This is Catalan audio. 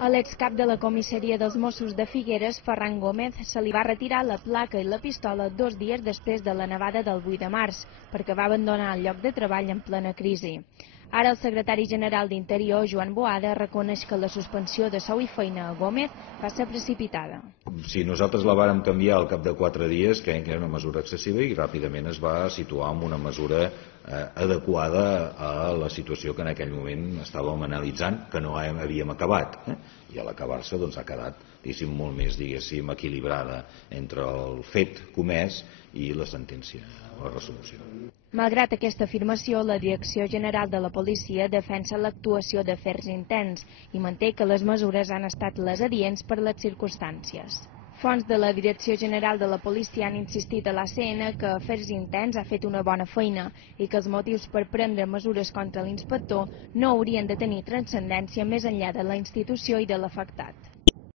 A l'excap de la comissaria dels Mossos de Figueres, Ferran Gómez, se li va retirar la placa i la pistola 2 dies després de la nevada del 8 de març, perquè va abandonar el lloc de treball en plena crisi. Ara el secretari general d'Interior, Joan Boada, reconeix que la suspensió de sou i feina a Gómez va ser precipitada. Si nosaltres la vàrem canviar al cap de 4 dies, creiem que era una mesura excessiva i ràpidament es va situar en una mesura adequada a la situació que en aquell moment estàvem analitzant, que no havíem acabat. I a l'acabar-se ha quedat molt més equilibrada entre el fet comès i la sentència, la resolució. Malgrat aquesta afirmació, la Direcció General de la Policia defensa l'actuació d'Afers Interns i manté que les mesures han estat les adients per les circumstàncies. Fonts de la Direcció General de la Policia han insistit a l'ACN que Afers Interns ha fet una bona feina i que els motius per prendre mesures contra l'inspector no haurien de tenir transcendència més enllà de la institució i de l'afectat.